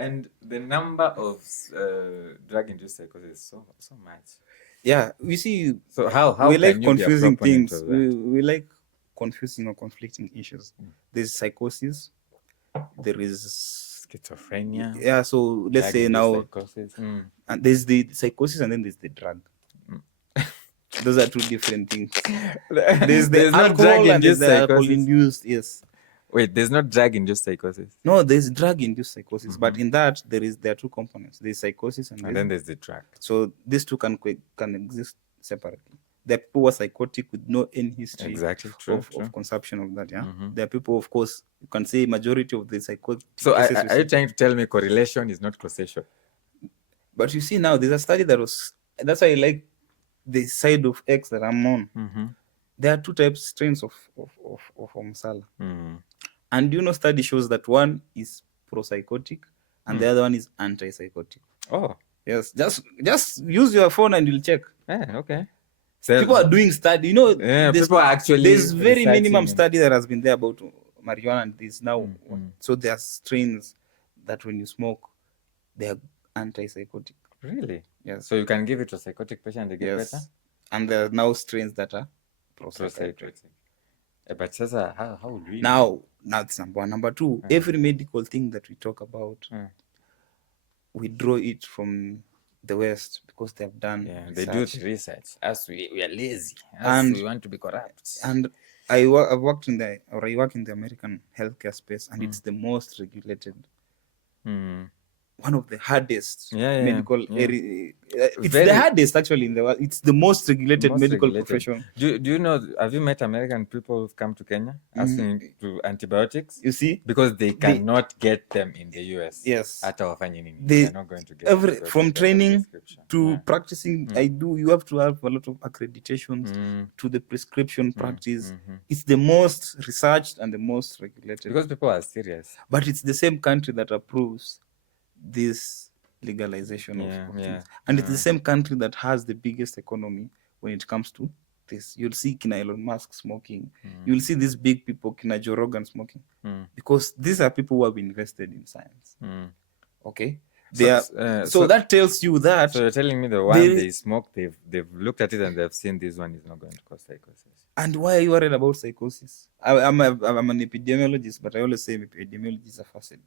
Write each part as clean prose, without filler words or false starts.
And the number of drug-induced psychosis is so much. Yeah, we see. So how we can like you confusing be a proponent things. of that? We like confusing or conflicting issues. There's psychosis. There is Schizophrenia. yeah. So let's say now, psychosis. and there's the psychosis, and then there's the drug. Those are two different things. There's the alcohol and there's the alcohol-induced. Yes. Wait, there's not drug-induced psychosis. No, there's drug-induced psychosis, but in that there are two components. There's psychosis and then there's the drug. So these two can exist separately. There are people who are psychotic with no any history of consumption of that. Yeah, there are people, of course, you can say majority of the psychotic. So are you trying to tell me correlation is not causation? But you see now, there's a study that's why I like the side of X that I'm on. There are two types strains of Omsala. And study shows that one is pro-psychotic and the other one is anti-psychotic. Oh. Yes. Just use your phone and you'll check. Okay. So people are doing study. People are actually there's very minimum study that has been there about marijuana and this now. So there are strains that when you smoke, they are anti-psychotic. Really? Yes. So you can give it to a psychotic patient and they get better? And there are now strains that are pro-psychotic. But Cesar, how would we now that's number one. Number two, every medical thing that we talk about, we draw it from the West because they have done they do the research. As we are lazy, and we want to be corrupt. And I work in the American healthcare space, and it's the most regulated. One of the hardest medical area. It's the hardest actually in the world. It's the most regulated profession. Do you know? Have you met American people who've come to Kenya asking to antibiotics? You see, because they cannot get them in the US. Yes, they're not going to get from training to practicing. You have to have a lot of accreditations to the prescription practice. It's the most researched and the most regulated because people are serious. But it's the same country that approves this legalization of things. And it's the same country that has the biggest economy when it comes to this. You'll see Kina Elon Musk smoking. You'll see these big people, Kina Joe Rogan smoking. Because these are people who have invested in science. Okay? So that tells you that... So you're telling me the one they smoke, they've looked at it and they've seen this one is not going to cause psychosis. And why are you worried about psychosis? I'm an epidemiologist, but I always say epidemiologists are fascinating.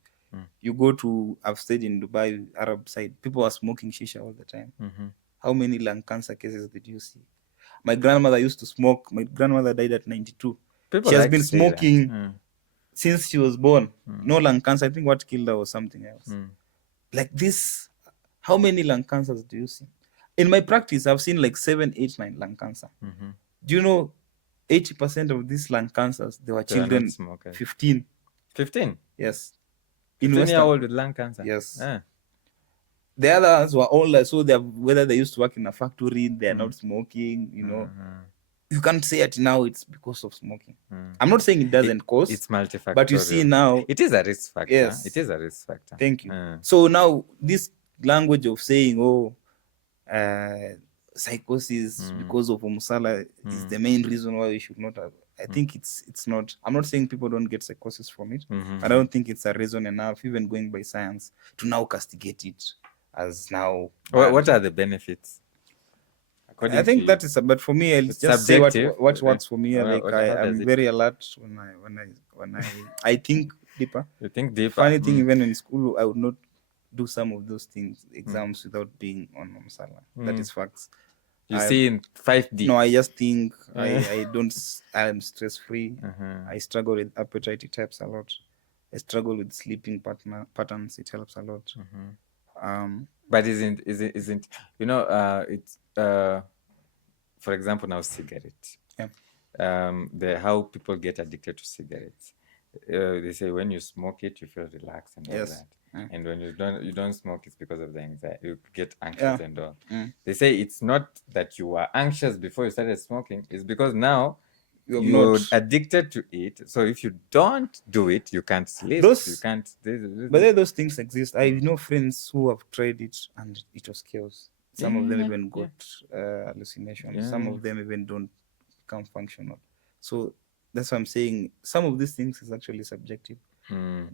I've stayed in Dubai, Arab side, people are smoking shisha all the time. How many lung cancer cases did you see? My grandmother used to smoke. My grandmother died at 92. She has been smoking since she was born. No lung cancer. I think what killed her was something else. Like this, how many lung cancers do you see? In my practice, I've seen like 7, 8, 9 lung cancer. Do you know 80% of these lung cancers, they were children 15. 15? Yes. 15-year-old with lung cancer. Yes. The others were older, so whether they used to work in a factory, they're not smoking, You can't say it now it's because of smoking. I'm not saying it doesn't cause. It's multifactorial. But you see now... It is a risk factor. Yes. It is a risk factor. Thank you. So now, this language of saying, psychosis because of Omsala is the main reason why we should not have... I think it's not. I'm not saying people don't get psychosis from it, but I don't think it's a reason enough, even going by science, to now castigate it as now. What are the benefits? I think that is, but for me, I'll just subjective. Say what works for me. I'm very alert when I think deeper. You think deeper. Funny thing, even in school, I would not do some of those things, exams, without being on Omsala. That is facts. You see in 5D. No, I just think I'm stress-free. I struggle with appetite, it helps a lot. I struggle with sleeping patterns, it helps a lot. But isn't it's for example now cigarettes. How people get addicted to cigarettes. They say when you smoke it you feel relaxed and all that. And when you don't smoke, it's because of the anxiety. You get anxious and all. They say it's not that you were anxious before you started smoking. It's because now you're addicted to it. So if you don't do it, you can't sleep. You can't. But those things exist. I know friends who have tried it and it was chaos. Some of them even got hallucinations. Some of them even don't become functional. So that's what I'm saying. Some of these things is actually subjective.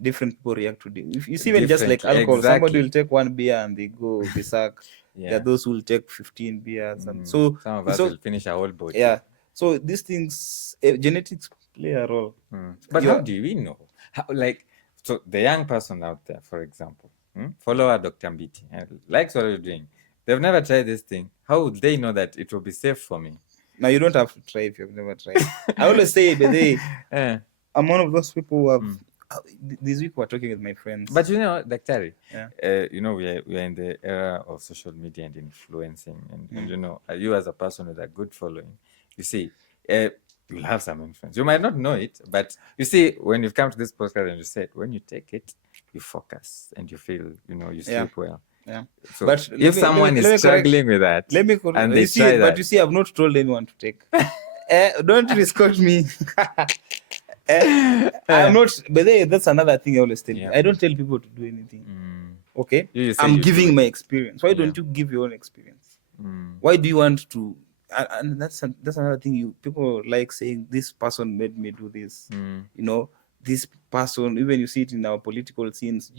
different people react to it. If you see, even just like alcohol, somebody will take 1 beer and they go berserk. There are those who will take 15 beers, and so some of us will finish a whole bottle. Yeah, so these things, genetics play a role. But how do we know? How, like, so the young person out there, for example, follow Dr. Mbiti, likes what you're doing. They've never tried this thing. How would they know that it will be safe for me? Now, you don't have to try if you've never tried. I always say, I'm one of those people who have. This week we're talking with my friends. But you know, Daktari, you know, we are in the era of social media and influencing, and you know, you as a person with a good following, you see, you'll have some influence. You might not know it, but you see, when you've come to this podcast and you said, when you take it, you focus and you feel, you know, you sleep well. Yeah. So but if someone is struggling with that, let me and they try that. But you see, I've not told anyone to take. Don't misquote me. I'm not, but that's another thing I always tell you. I don't tell people to do anything. Okay? I'm giving my experience. Why don't you give your own experience? Why do you want to? And that's another thing. People like saying, this person made me do this. You know, this person, even you see it in our political scenes,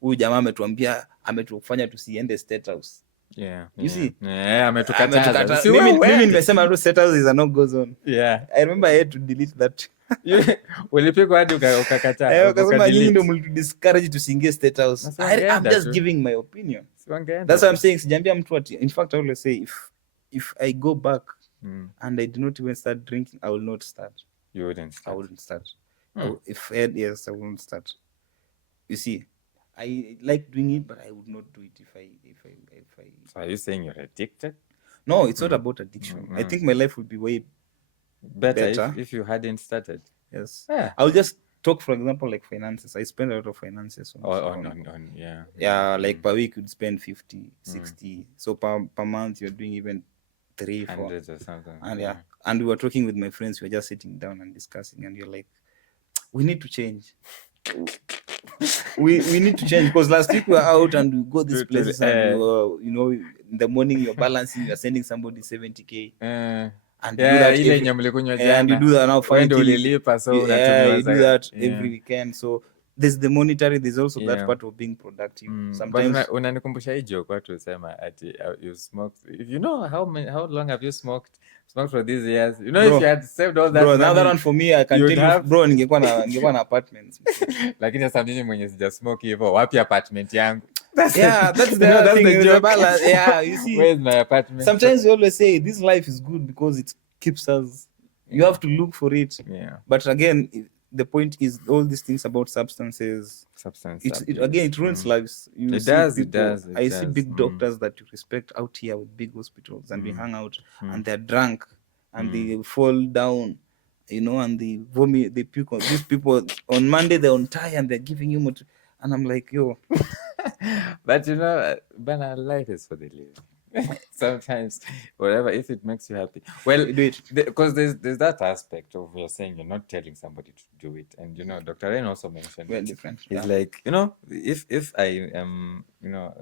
huyu jamaa ametuambia ametufanya tusiende State House. You see? Ametukataza. Mimi nimesema State House is a no-go zone. I remember I had to delete that. Ulipigwa hadi ukakataa. Ukasema nyinyi ndio mlitudiscourage tusiingie State House. I'm just giving my opinion. That's what I'm saying. Sijambia mtu ati. In fact, I always say, if I go back and I do not even start drinking, I will not start. You wouldn't start? I wouldn't start. If I had, yes, I wouldn't start. You see, I like doing it, but I would not do it if I. So are you saying you're addicted? No, it's not about addiction. I think my life would be way better if you hadn't started. Yes. I'll just talk, for example, like finances. I spend a lot of finances on like per week you'd spend 50, 60. So per month you're doing even 3, 4 hundreds or something. And and we were talking with my friends. We were just sitting down and discussing, and you're like, we need to change. we need to change, because last week we were out and we go these places and you know, in the morning you're balancing, you're sending somebody 70K. And you do that and you do that now. You do that every weekend. So there's the monetary, there's also that part of being productive. Sometimes unanikumbusha hii joke watu husema ati you smoked. You know how long have you smoked for these years? You know, bro, if you had saved all that money, now that one for me, I can tell you, bro, ningekuwa na apartments. Lakini sasa mimi mwenye sija smoke hivyo, wapi apartment yangu? That's the thing. The balance. Yeah, you see, where's my apartment? Sometimes we always say this life is good because it keeps us. You have to look for it. But again, the point is, all these things about substances. It ruins lives. It does. I see big doctors that you respect out here with big hospitals, and we hang out, and they're drunk, and they fall down, you know, and they vomit, they puke. These people on Monday they're on tie and they're giving you and I'm like, yo. But you know, Bana, life is for the living. Sometimes, whatever, if it makes you happy, well, do it. Because there's that aspect of you're saying you're not telling somebody to do it, and you know, Dr. Rain also mentioned we're different. It's like, you know, if I am, you know,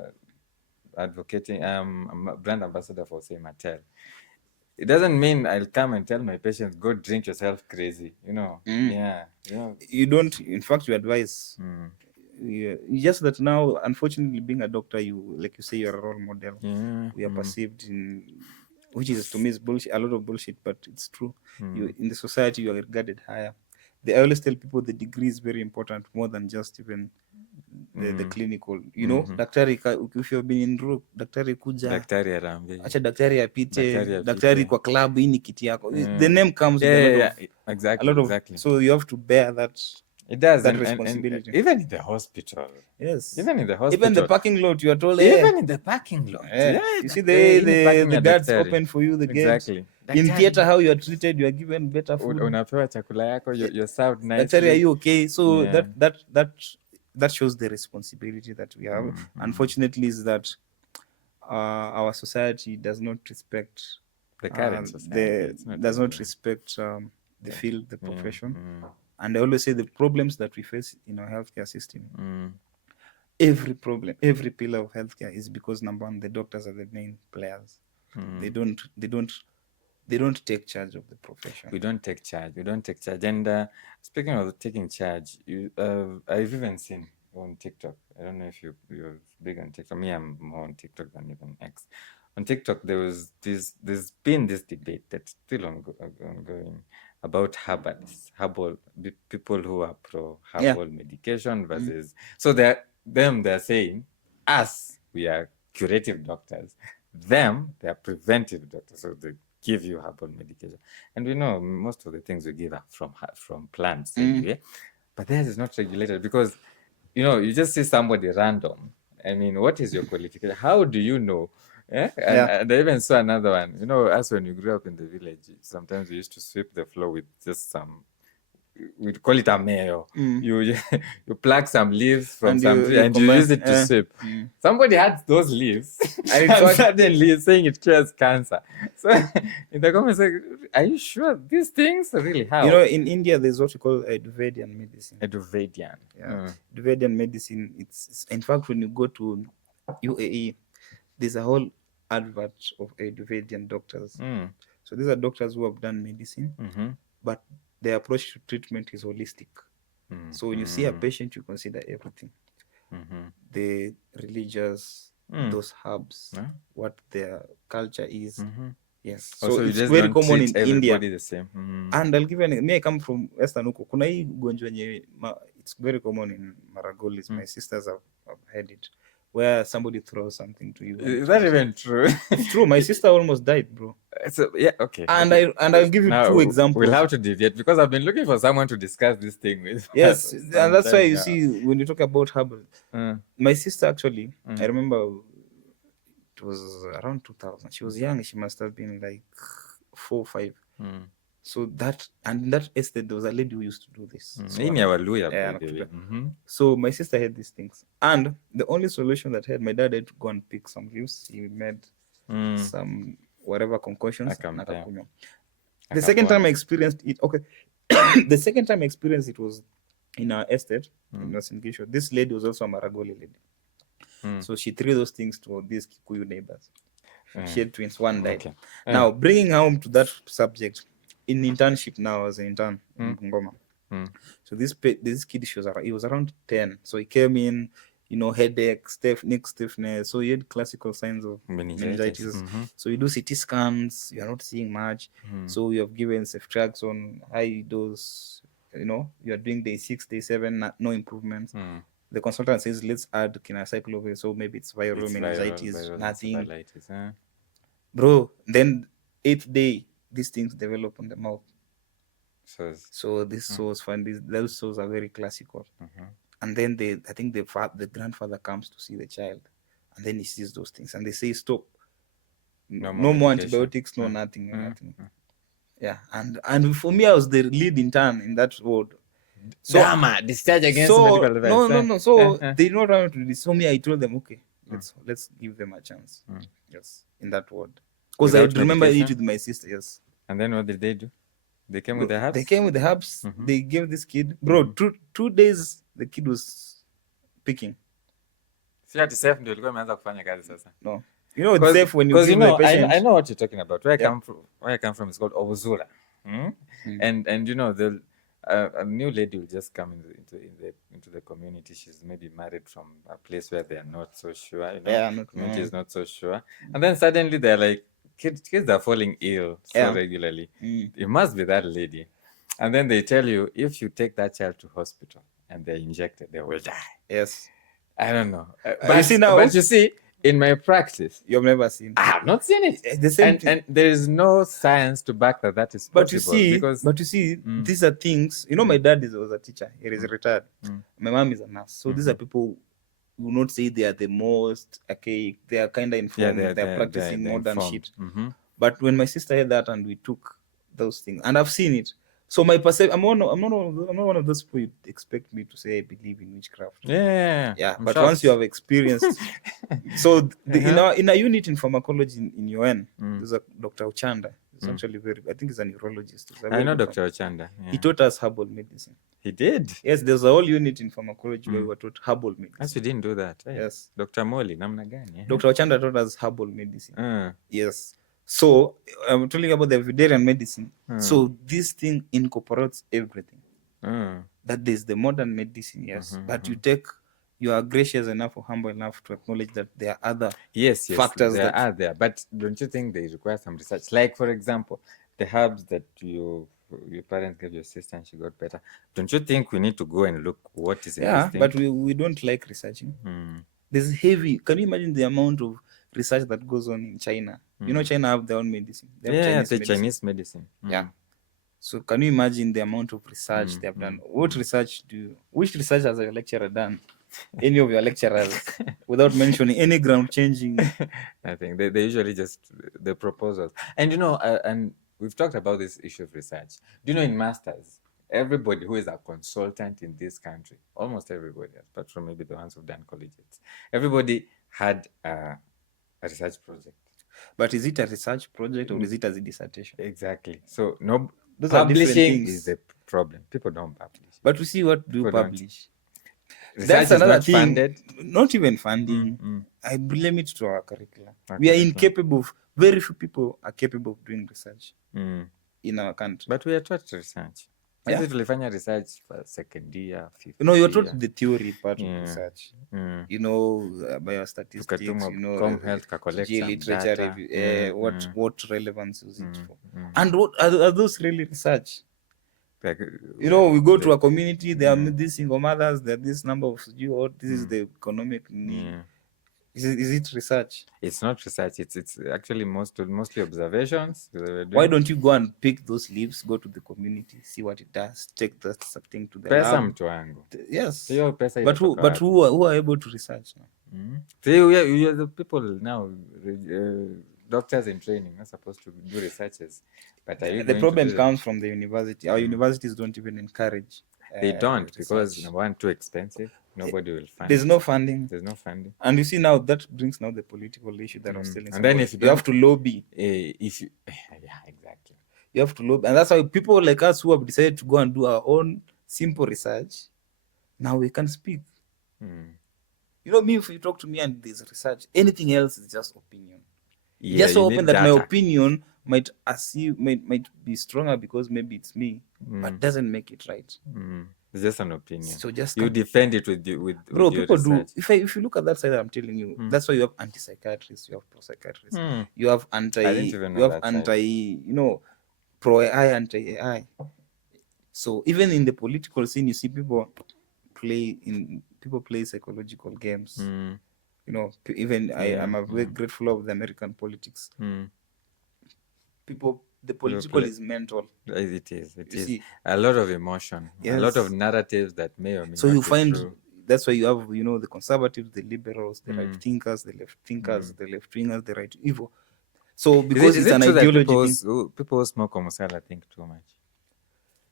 advocating, I'm a brand ambassador for, say, Mattel. It doesn't mean I'll come and tell my patients, go drink yourself crazy, you know. You don't. In fact, you advise. Just that now, unfortunately, being a doctor, like you say, you're a role model. We are perceived in, which is, to me, is bullshit, a lot of bullshit, but it's true. You in the society, you are regarded higher. I always tell people the degree is very important, more than just even the clinical. You know, Daktari, if you've been in group, Daktari kuja, Daktari arambe, acha Daktari apite, Daktari kwa club, hii ni kiti yako. The name comes with a lot of, exactly. So you have to bear that. It does, that responsibility. And even in the hospital. Yes. Even in the hospital. Even the parking lot, you are told. Even in the parking lot. You see the guards open for you the gate. Exactly. In theater, how you are treated, you are given better food. Unapewa chakula yako, you're served nicely. Daktari, are you okay? So that shows the responsibility that we have. Unfortunately, is that our society does not respect the current society. Does not respect the field, the profession. And I always say the problems that we face in our healthcare system, every pillar of healthcare is because, number one, the doctors are the main players. They don't they don't take charge of the profession. We don't take charge. And speaking of taking charge, I've even seen on TikTok. I don't know if you're big on TikTok. Me, I'm more on TikTok than even X. On TikTok, there's been this debate that's still ongoing about herbal people who are pro herbal medication versus. So they're saying us, we are curative doctors. Them, they are preventive doctors. So they give you herbal medication, and we know most of the things we give are from plants anyway. But theirs is not regulated because you just see somebody random. I mean, what is your qualification? How do you know? And I even saw another one. As when you grew up in the village, sometimes we used to sweep the floor with just some. We'd call it a mayo. You pluck some leaves from some tree and you use it to sweep. Somebody had those leaves and suddenly saying it cures cancer. So in the comments, like, are you sure these things really help? In India, there's what you call Ayurvedian medicine. Ayurvedian medicine. It's in fact, when you go to UAE, there's a whole advert of Ayurvedian doctors. So these are doctors who have done medicine, but their approach to treatment is holistic. So when you see a patient, you consider everything. The religious, those herbs, what their culture is. Yes. So it's very common in India. The same. And I'll give you I come from Western Uko. Kuna hii ugonjwa it's very common in Maragolis. My sisters have had it. Where somebody throws something to you. Is that even true? It's true. My sister almost died, bro. So yeah, okay. And I'll give you now, 2 examples. We'll have to deviate because I've been looking for someone to discuss this thing with. Yes, and that's why you see when you talk about herbal. My sister actually, I remember it was around 2000. She was young. She must have been like 4 or 5. So in that estate, there was a lady who used to do this. So my sister had these things. And the only solution that my dad had to go and pick some leaves. He made some whatever concoctions. The second time I experienced it, the second time I experienced it was in our estate, in Gisho. This lady was also a Maragoli lady. So she threw those things to these Kikuyu neighbors. She had twins, one died. Now, bringing home to that subject, in internship now as an intern in Bungoma. So this kid, he was around 10. So he came in, headache, neck stiffness. So he had classical signs of meningitis. So you do CT scans, you are not seeing much. So you have given ceftriaxone, high dose, you are doing day 6, day 7, no improvements. The consultant says, let's add kinacyclovir. So maybe it's viral meningitis, nothing. Bro, then 8th day, these things develop on the mouth. So these sores, those sores are very classical. And then I think the grandfather comes to see the child, and then he sees those things, and they say, stop. No more antibiotics, no nothing, nothing. Yeah, and for me, I was the lead intern in that ward. So discharge against medical advice. No. So they know how to do this. So me, I told them, okay, let's give them a chance. Yes, in that ward. Because I remember it with my sister, yes. And then what did they do? They came with the herbs? They came with the herbs. They gave this kid, bro, 2 days, the kid was picking. Si ati safe ndio ilikuwa imeanza kufanya kazi sasa. No. It's safe when you give the patient. I know what you're talking about. Where I come from is called Obuzura. And the a new lady will just come into the community. She's maybe married from a place where they are not so sure. Community is not so sure. And then suddenly they're like, kids are falling ill so regularly. It must be that lady. And then they tell you, if you take that child to hospital and they're injected, they will die. Yes. I don't know. But you see, in my practice, you've never seen it. I have not seen it. The same thing. And there is no science to back that is possible. But you see, these are things. My dad was a teacher. He is retired. My mom is a nurse. So these are people who will not say they are the most archaic. They are kind of informed. They're practicing modern shit. But when my sister had that and we took those things, and I've seen it. So my perception, I'm not one of those people you expect me to say I believe in witchcraft. Yeah. But shocked. Once you have experienced, so in a unit in pharmacology in UN, there's a Dr. Ochanda. It's actually I think he's a neurologist. I know Dr. Ochanda. Yeah. He taught us herbal medicine. He did? Yes, there's a whole unit in pharmacology where we were taught herbal medicine. As we didn't do that. Yes. Dr. Molly, namna gani? Dr. Ochanda taught us herbal medicine. Yes. So I'm telling you about the Vedarian medicine. So this thing incorporates everything. That is the modern medicine, yes. But you are gracious enough or humble enough to acknowledge that there are other factors there that are there. But don't you think they require some research? Like, for example, the herbs that your parents gave your sister and she got better. Don't you think we need to go and look what is in this thing? but we don't like researching. There's heavy. Can you imagine the amount of research that goes on in China? You know, China have their own medicine. They have Chinese medicine. Yeah. So can you imagine the amount of research they have done? Which research has your lecturer done? Any of your lecturers, without mentioning any ground changing? I think they usually just the proposals. And you know, and we've talked about this issue of research. Do you know, in masters, everybody who is a consultant in this country, almost everybody, apart from maybe the ones who've done collegiates, everybody had a research project. But is it a research project or is it as a dissertation? Exactly. So no, those publishing is the problem. People don't publish. But we see what do you publish. That's another thing. Funded. Not even funding. I blame it to our curriculum. We are incapable. Very few people are capable of doing research in our country. But we are taught research. Yeah. Tulifanya research for second year, fifth you're taught the theory part of research. You know, biostatistics, you know, health literature review, what relevance is it for? And what are those really research? Like, you know, we go to a community, there are these single mothers, there are this number of or this is the economic need. Is it research? It's not research. It's actually mostly observations. Why don't you go and pick those leaves, go to the community, see what it does, take that thing to the lab? Yes. But who are able to research now? So you are the people now, doctors in training, not supposed to do researches. But the problem comes from the university. Our universities don't even encourage. They don't, because number one, too expensive. Nobody will fund. There's no funding. And you see now that brings now the political issue that I was telling you. And then if you have to lobby. Exactly. You have to lobby. And that's why people like us who have decided to go and do our own simple research, now we can speak. You know, me, if you talk to me and there's research, anything else is just opinion. Just so open that data. My opinion might be stronger because maybe it's me, but doesn't make it right. It's just an opinion. So just you defend it with bro, people research. Do. If you look at that side, I'm telling you, that's why you have anti-psychiatrists, you have pro-psychiatrists, you have you know, pro-AI, anti-AI. So even in the political scene, you see people play psychological games. You know, even I'm very grateful of the American politics. The political is mental. It is. See, a lot of emotion, a lot of narratives that may or may not. So you find true. That's why you have, you know, the conservatives, the liberals, the right thinkers, the left thinkers, the left wingers, the right evil. So because it's an ideology. People who smoke Omusala think too much.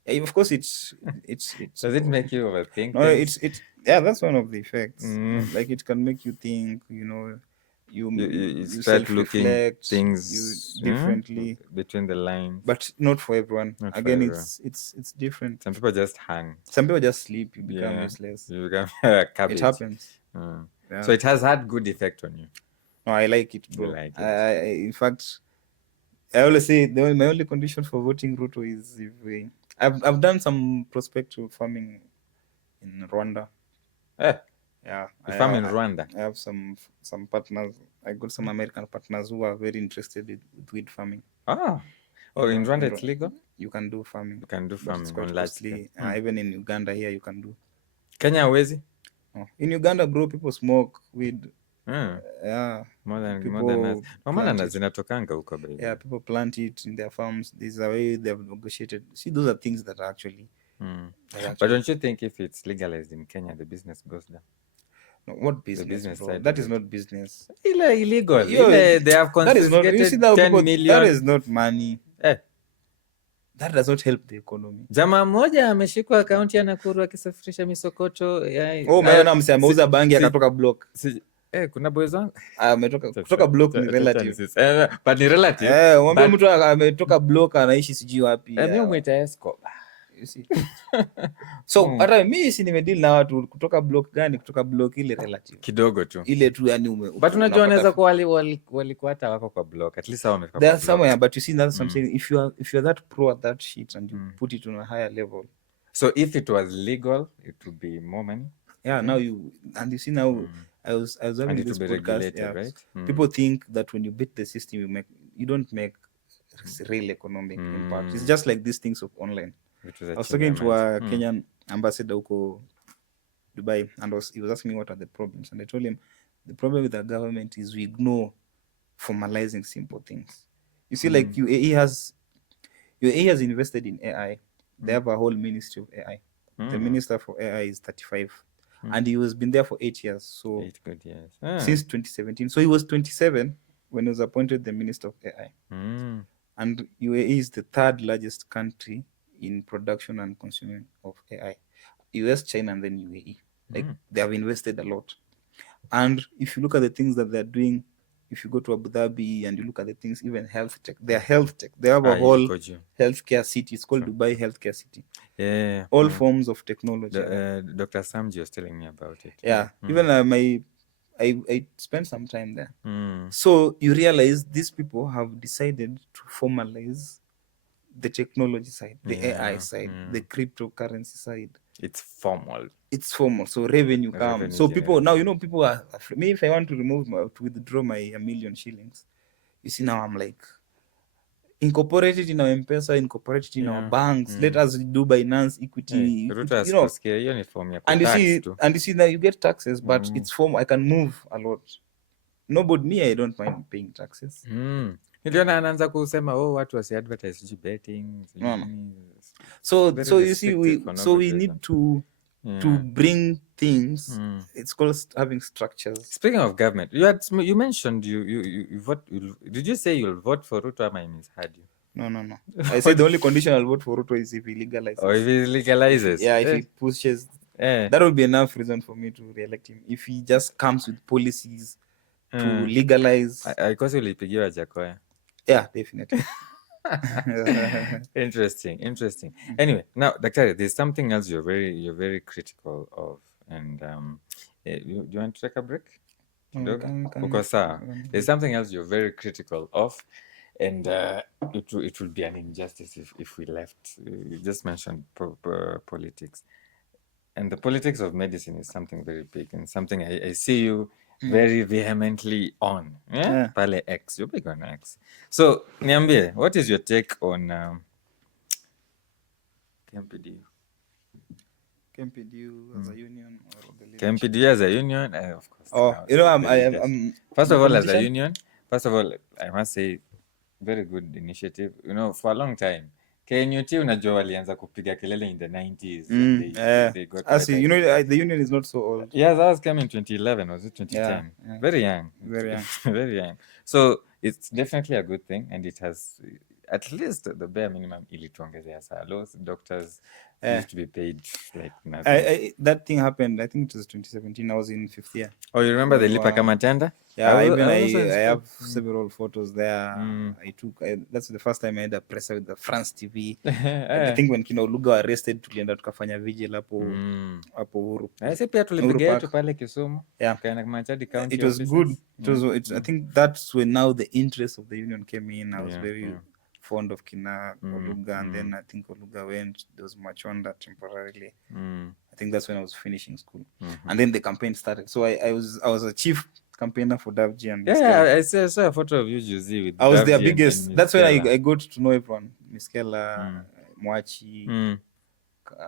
Yeah, of course, it's does it make you overthink? No, that's one of the effects. Like it can make you think, you know, you start looking things differently between the lines, but not for everyone. It's different. Some people just hang. Some people just sleep. You become useless. You become cabbage. It happens. So it has had good effect on you. No, I like it, bro. Like it. In fact, I always say my only condition for voting Ruto is if I've done some prospective farming in Rwanda. Yeah, you farm in Rwanda. I have some partners. I got some American partners who are very interested with weed farming. In Rwanda it's legal? You can do farming. You can do farming on large scale. Even in Uganda here you can do. Kenya hawezi? In Uganda, bro, people smoke weed. Yeah. More than us. Mama zinatokanga huko baby. Yeah, people plant it in their farms. This is the way they have negotiated. See, those are things that are actually. But don't you think if it's legalized in Kenya, the business goes down? No, what business bro? That is not business. Illegal. They have confiscated 10 million. That is not money. That does not help the economy. Jamaa mmoja ameshikwa akaunti ya Nakuru akisafirisha misokoto. Ameuza bangi akatoka block. Kuna boys wangu kutoka block ni relative. But ni relative. Mwambie mtu ametoka block anaishi sijui wapi. Mimi mwita Escobar. you see. So hata mi si nimedeal na watu kutoka block gani, kutoka block ile relative kidogo tu ile tu, yani but unajua wanaweza kuwa walikuwa hata wako kwa block, at least hao wamefika there kwa are somewhere, block. but you see that's what I'm saying, if you're that pro at that shit and you put it on a higher level. So if it was legal, it would be more money. Yeah, now you see now I was having this podcast. Yeah, right? People think that when you beat the system, you don't make real economic impact. It's just like these things of online. I was talking to a Kenyan ambassador huko Dubai, and he was asking me what are the problems, and I told him the problem with the government is we ignore formalizing simple things. You see, like UAE has invested in AI. They have a whole ministry of AI. The minister for AI is 35, and he has been there for 8 years. So 8 good years. Since 2017. So he was 27 when he was appointed the minister of AI. And UAE is the third largest country in production and consuming of AI. US, China, and then UAE. Like they have invested a lot. And if you look at the things that they're doing, if you go to Abu Dhabi and you look at the things, even health tech, they're health tech. They have a whole healthcare city. It's called Dubai Healthcare City. Yeah. All forms of technology. Dr. Samji was telling me about it. Yeah. Even I spent some time there. So you realize these people have decided to formalize the technology side, the AI side, the cryptocurrency side. It's formal. So revenue comes. So people now, people are me. If I want to withdraw my $1 million shillings, you see now I'm like, incorporate it in our M-Pesa, incorporate it in our banks. Let us do Binance, Equity. And you see now you get taxes, but it's formal. I can move a lot. Me, I don't mind paying taxes. Niliona anaanza kusema watu wasi advertise betting. So you see we need to bring things. It's called having structures. Speaking of government, you mentioned you vote. Did you say you'll vote for Ruto? I misheard you. No. I said the only condition I'll vote for Ruto is if he legalizes. Or if he legalizes. If he pushes. That will be enough reason for me to re-elect him. If he just comes with policies to legalize. Because ulipigiwa Jakoya. Yeah, definitely. Interesting. Anyway, now, Daktari, there's something else you're very critical of, and do you want to take a break? There's something else you're very critical of, and it would be an injustice if we left. You just mentioned politics, and the politics of medicine is something very big and something I see you very vehemently on. Pale X, you're big on X. So niambie, what is your take on KMPDU? KMPDU as a union, or the KMPDU as a union, of course. I'm first of all, as a union, I must say, very good initiative. For a long time, KNUT unajua walianza kupiga kelele in the 90s. They got the union is not so old. Yeah, that came in 2011, was it 2010? Yeah. Very young. Very young. So it's definitely a good thing, and it has at least the bare minimum ilituongezea salos. Doctors used to be paid like nothing. That thing happened, I think it was 2017. I was in 5th year. Oh, you remember the lipa kama tenda? Yeah, I have several photos there. That's the first time I had a presser with the France TV. I think when Kina Oluga were arrested, tulienda tukafanya vigil hapo Uhuru. Sisi pia tulipiga yetu pale Kisumu. Yeah. County it was good. I think that's when now the interest of the union came in. I was very fond of Kina Oluga, and then I think Oluga went. There was Machonda temporarily. I think that's when I was finishing school, and then the campaign started. So I was a chief campaigner for Davji and I saw a photo of you, Juzi, with I was Davji their biggest. That's when I got to know everyone. Miskela, Mwachi,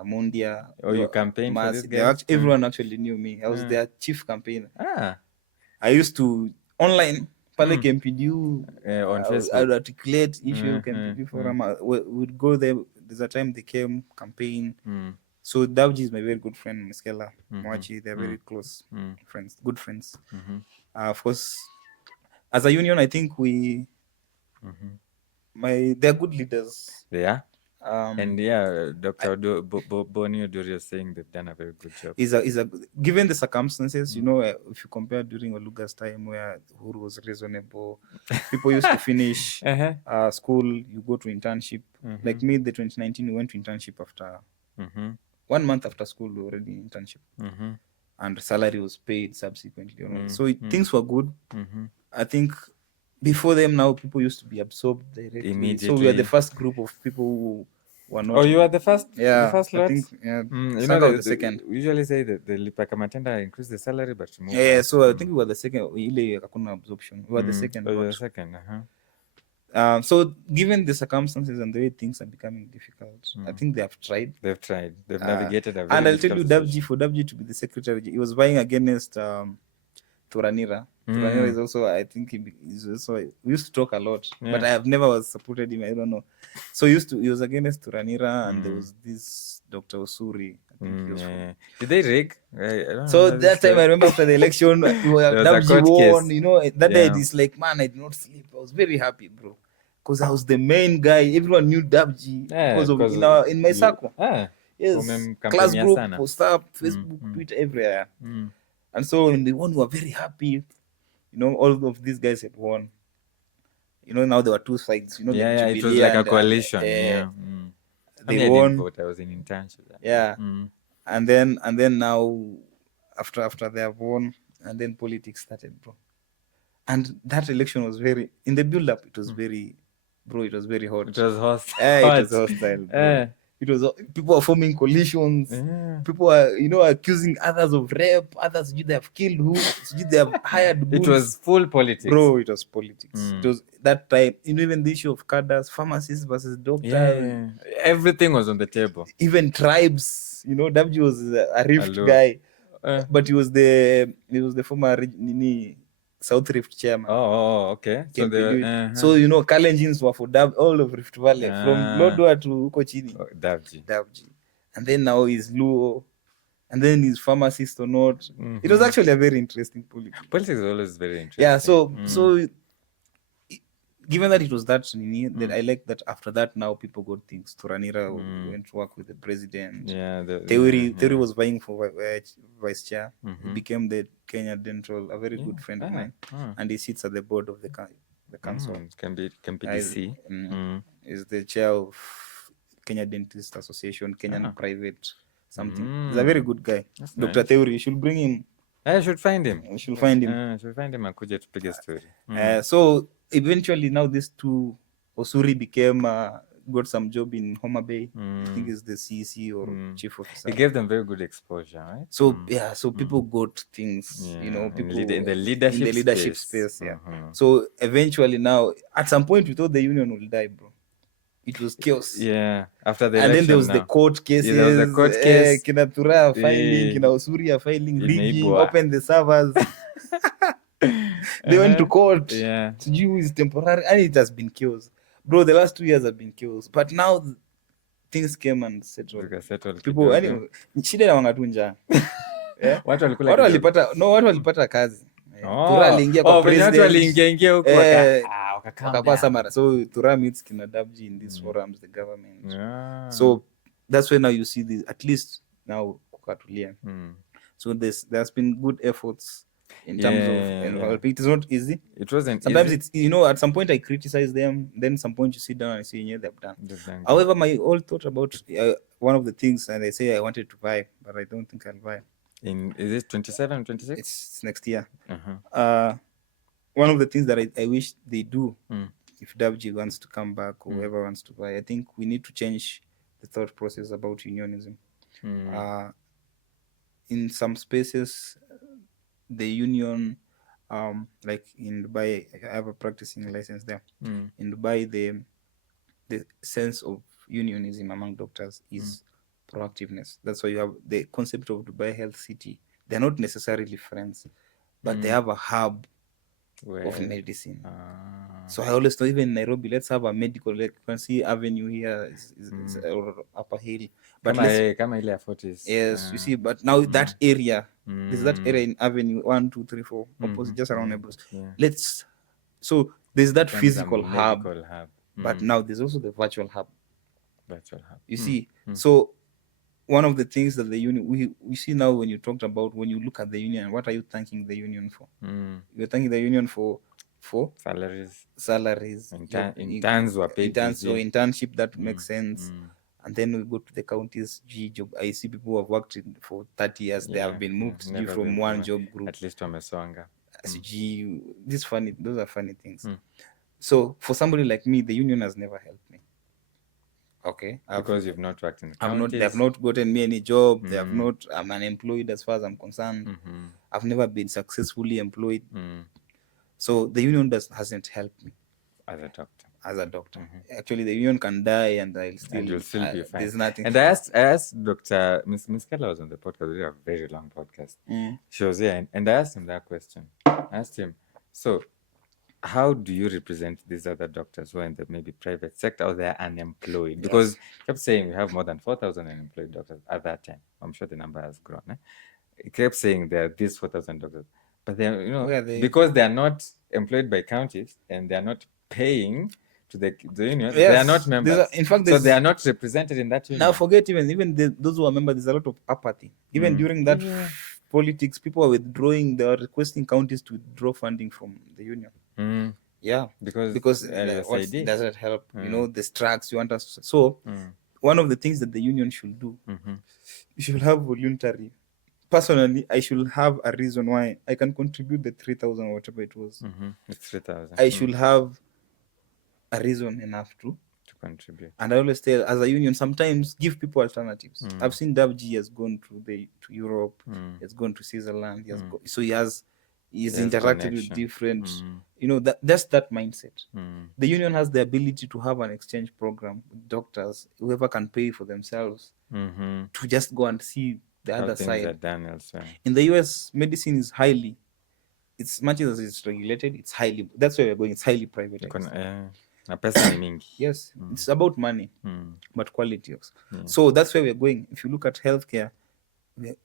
Mundia. Oh, you campaigned for this guy? Everyone actually knew me. I was their chief campaigner. I used to online pale KMPDU on Facebook. I would articulate issue KMPDU forum. We would go there. There's a time they came campaign. So Davji is my very good friend, Miskela, Mwachi. They're very close friends, good friends. Of course, as a union, I think they're good leaders. They are. And yeah, Dr. Boni Oduri is saying they've done a very good job. Is a given the circumstances, you know, if you compare during Oluga's time where Uhuru was reasonable, people used to finish school, you go to internship. Like me, the 2019, we went to internship after 1 month after school, we were already in internship, and salary was paid subsequently. You know? So things were good. I think before them now, people used to be absorbed directly. Immediately. So we are the first group of people who were not. Oh, you are the first? Yeah, the first lot? I think, yeah. You know, the second. We usually say that the Lipakamatenda increase the salary, but remove. Yeah, so I think we were the second. Ile hakuna absorption. We were the second. Oh, you were the second. So given the circumstances and the way things are becoming difficult, I think they have tried. They've tried. They've navigated a very and I'll tell you, Davji to be the secretary, he was vying against Thuranira. Thuranira is also, I think he's also, we used to talk a lot, but I have never supported him. I don't know. So he was against Thuranira, and there was this Dr. Osuri. I think he was from. Did they rig? So that time I remember after the election, Davji won. You know, that day it's like, man, I did not sleep. I was very happy, bro, because I was the main guy. Everyone knew Davji because of in my circle. Yes, class group, post up, Facebook, Twitter, everywhere. And so when they won, we were very happy. You know, all of these guys had won. You know, now there were two sides. You know, it was like a coalition. They won. I was in internship. Yeah, and then now after they have won, and then politics started, bro. And that election was very, in the build up, it was very, bro, it was very hot. It was hostile. It was hostile, bro. It was, people are forming coalitions. People are, you know, accusing others of rape. Others, they have killed who? They have hired goods. It was full politics, bro. It was politics. It was that time. You know, even the issue of cadres, pharmacists versus doctors. Everything was on the table. Even tribes. You know, Davji was a Rift guy, but he was the former South Rift chairman. Oh, okay. KMPDU. So you know, Kalenjins were for all of Rift Valley, from Lodwar to Uko Chini. Davji. And then now he's Luo, and then he's pharmacist or not. It was actually a very interesting politics. Politics is always very interesting. Yeah. So given that it was that, then I like that after that now people got things. Thuranira went to work with the president. Yeah. Theory was vying for vice chair. He became the Kenya Dental, a very good friend of mine, and he sits at the board of the council. KMPDU. Is the chair of Kenya Dentist Association, Kenyan private something. He's a very good guy. That's Dr. nice. Theory, you should bring him. I should find him. You should find him. Akuje tupige story. So eventually now these two, Osuri became got some job in Homa Bay. I think it's the CEC or chief officer. It gave them very good exposure, right? So so people got things, you know, people in the leadership space. So eventually now, at some point we thought the union will die, bro. It was chaos. Yeah, after the and election. Then there was the court cases. There was the court case. Kina Tura filing, Kina Osuri filing, rigging, open the servers. They went to court. Yeah. Sijui is temporary, and it has been chaos. Bro, the last 2 years have been chaos. But now things came and settled. People, anyway, shida na wangatunja. Watu walipata kazi. Tura aliingia kwa president. Waliingia huko wakapasa mara. So Tura meets kina Davji in these forums, the government. So that's where now you see this, at least now kukatulia. So there's been good efforts in terms of it is not easy. It wasn't sometimes easy. It's, you know, at some point I criticize them, then some point you sit down and say, yeah, they've done. However, my whole thought about one of the things, and I say I wanted to buy, but I don't think I'll buy. Is it 27, 26? It's next year. One of the things that I wish they do, if Davji wants to come back or whoever wants to buy, I think we need to change the thought process about unionism. In some spaces, the union, like in Dubai, I have a practicing license there. In Dubai, the sense of unionism among doctors is proactiveness. That's why you have the concept of Dubai Health City. They're not necessarily friends, but they have a hub of medicine. So I always thought, even in Nairobi, let's have a medical, like you can see Avenue here is or Upper Hill. But yes, you see, but now that area, there's that area in Avenue 1, 2, 3, 4, opposite, just around Nebus. So there's that physical hub, but now there's also the virtual hub. That's what happened. You see, so one of the things that the union we see now, when you talked about, when you look at the union, what are you thanking the union for? You're thanking the union for salaries, interns were paid interns, so internship, that makes sense. And then we go to the counties job. I see people who have worked for 30 years, they have been moved from one job group, at least wamesonga. Those are funny things. So for somebody like me, the union has never helped me. Okay, because you've not worked in the counties. They have not gotten me any job. They have not. I'm unemployed as far as I'm concerned. I've never been successfully employed. So the union hasn't helped me as a doctor. Actually, the union can die and you'll still be fine. There's nothing. And I asked Dr. Miss Keller was on the podcast. We did a very long podcast. She was here, and I asked him that question. I asked him, so how do you represent these other doctors who are in the maybe private sector or they're unemployed? Because he kept saying we have more than 4,000 unemployed doctors at that time. I'm sure the number has grown. He kept saying there are these 4,000 doctors, but they're because they are not employed by counties and they are not paying to the union. They are not members. In fact, so they are not represented in that union. Now forget even those who are members. There's a lot of apathy. Even during that politics, people are withdrawing. They are requesting counties to withdraw funding from the union. Because it doesn't help. The strikes you want us to. So one of the things that the union should do, you should have voluntary. Personally, I should have a reason why I can contribute the 3,000 or whatever it was. It's 3,000. I should have a reason enough to contribute. And I always tell, as a union, sometimes give people alternatives. I've seen Davji has gone to Europe, has gone to Switzerland, he's interacted with different, that's that mindset. The union has the ability to have an exchange program with doctors, whoever can pay for themselves, to just go and see the other side. In the US, medicine is it's much as it's regulated, that's where we're going, it's highly privatized. Yes, it's about money, but quality also. So that's where we're going. If you look at healthcare,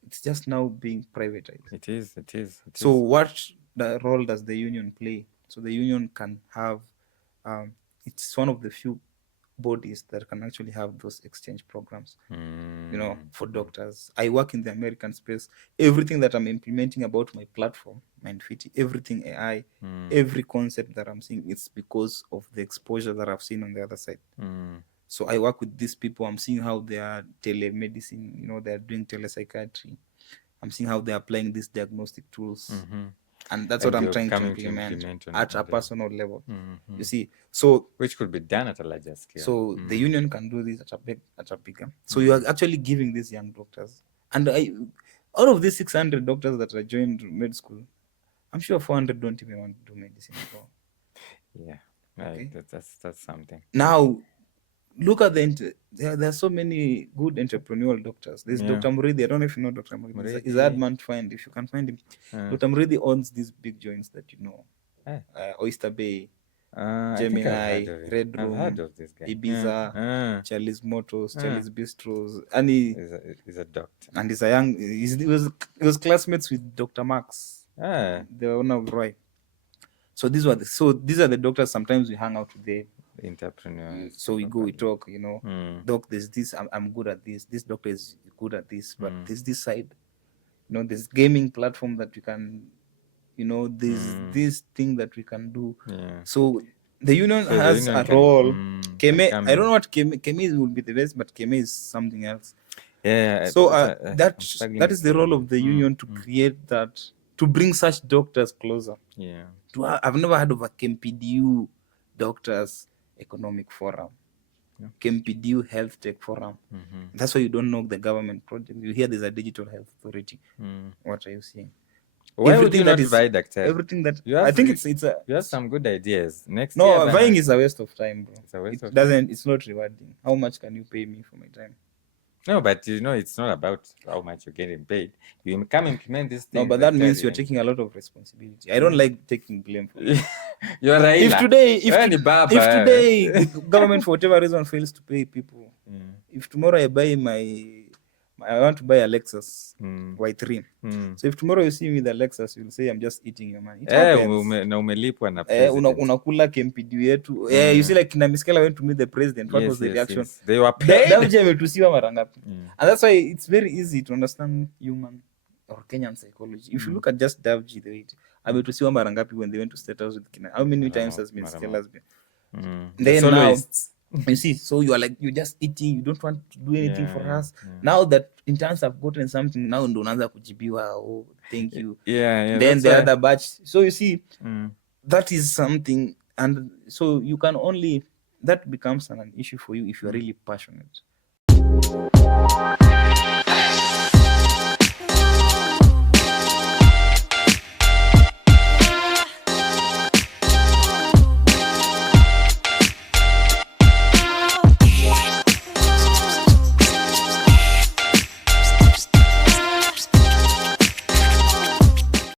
it's just now being privatized. It is. So what the role does the union play? So the union can have, it's one of the few bodies that can actually have those exchange programs, for doctors. I work in the American space. Everything that I'm implementing about my platform, Mbiti, everything AI, every concept that I'm seeing, it's because of the exposure that I've seen on the other side. So I work with these people. I'm seeing how they are telemedicine, they're doing telepsychiatry. I'm seeing how they're applying these diagnostic tools. And that's what I'm trying to implement at a personal level. You see, so which could be done at a larger scale. So the union can do this at a bigger. So you are actually giving these young doctors, and out of these 600 doctors that are joined med school, I'm sure 400 don't even want to do medicine at all. Yeah, okay. That's something. Now, look at there are so many good entrepreneurial doctors. There's Dr. Muridi. I don't know if you know Dr. Muridi. He's a hard man to find. If you can find him, Dr. Muridi owns these big joints that Oyster Bay, Gemini, Red Room, Ibiza, Charlie's Motors, Charlie's Bistros, and he's a doctor. And he's a young. He was classmates with Dr. Max, the owner of Roy. So these are the doctors. Sometimes we hang out with them. Entrepreneurs. So we go, we talk, doc, there's this, I'm good at this. This doctor is good at this, but there's this side, there's gaming platform that we can, there's this thing that we can do. So the union has a role. Keme, I don't know what Keme will be the best, but Keme is something else. So that is the role of the union, to create that, to bring such doctors closer. I've never heard of a KMPDU doctors economic forum, KMPDU health tech forum. That's why you don't know the government project. You hear there's a digital health authority. What are you seeing? Why would you not buy Daktari? Everything that I think it's you have some good ideas. Next year, buying is a waste of time, bro. It's not rewarding. How much can you pay me for my time? No, but it's not about how much you're getting paid. You come implement this thing. No, but that means you're taking a lot of responsibility. I don't like taking blame for it. You're right. If today the government for whatever reason fails to pay people, if tomorrow I buy I want to buy a Lexus Y3. So if tomorrow you see me with a Lexus, you'll say I'm just eating your money. It happens. Na umelipwa na president. Unakula KMPDU yetu. You see, like Namiskela went to meet the president. What was the reaction? Yes. They were paid. Davji ametusiwa mara ngapi? And that's why it's very easy to understand human or Kenyan psychology. If you look at just Davji, the way ametusiwa mara ngapi when they went to State House with Kina? How many times has Namiskela been? Then now, you see, so you are like, you're just eating, you don't want to do anything for us. Now that interns have gotten something, now ndo unaanza kujibiwa, oh, thank you. Then the other batch. So you see, that is something, and so you can only, that becomes an issue for you if you're really passionate.